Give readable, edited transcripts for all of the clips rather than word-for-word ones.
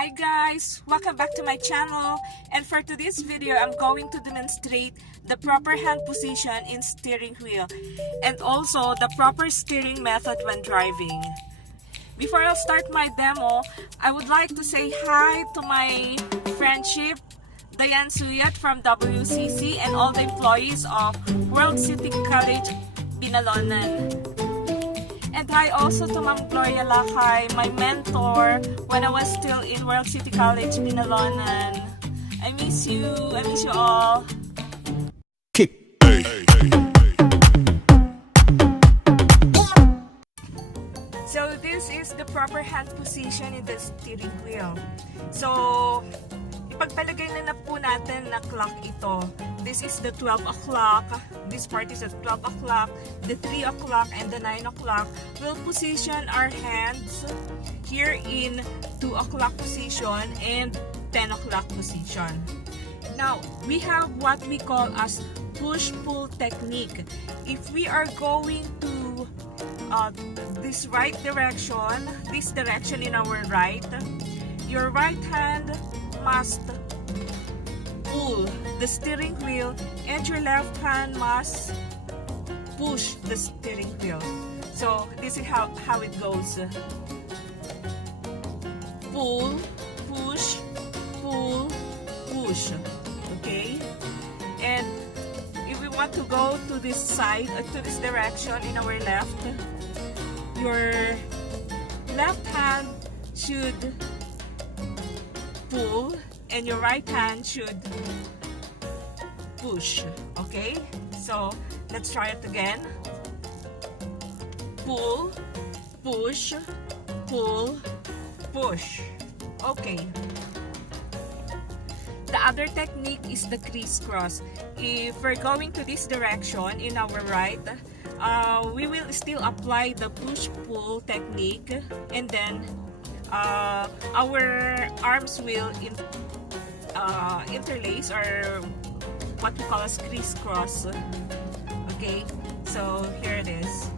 Hi guys! Welcome back to my channel, and for today's video I'm going to demonstrate the proper hand position in steering wheel and also the proper steering method when driving. Before I start my demo, I would like to say hi to my friendship Diane Suyat from WCC and all the employees of World City College, Binalonan. And hi also to Ma'am Gloria Lakay, my mentor when I was still in World City College, Binalonan. I miss you all. Kick. So this is the proper hand position in the steering wheel. So ipagpalagay na po natin na clock ito. This is the 12 o'clock. This part is at 12 o'clock. The 3 o'clock and the 9 o'clock. We'll position our hands here in 2 o'clock position and 10 o'clock position. Now, we have what we call as push-pull technique. If we are going to this right direction, this direction in our right, your right hand must pull the steering wheel and your left hand must push the steering wheel. So this is how it goes. Pull, push, pull, push. Okay? And if we want to go to this side, to this direction in our left, your left hand should pull and your right hand should push. Okay, so let's try it again. Pull, push, pull, push. Okay. The other technique is the crisscross. If we're going to this direction in our right, we will still apply the push-pull technique, and then our arms will interlace, or what we call as crisscross. Okay, so here it is.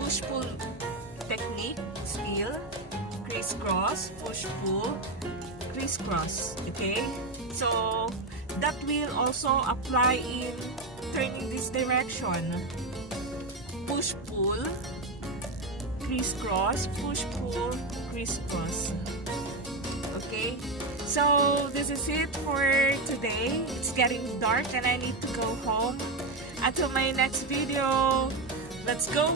Push-pull technique, still crisscross, push-pull, crisscross. Okay, so that will also apply in turning this direction. Push-pull, crisscross, push-pull, crisscross. Okay, so this is it for today. It's getting dark and I need to go home. Until my next video, let's go!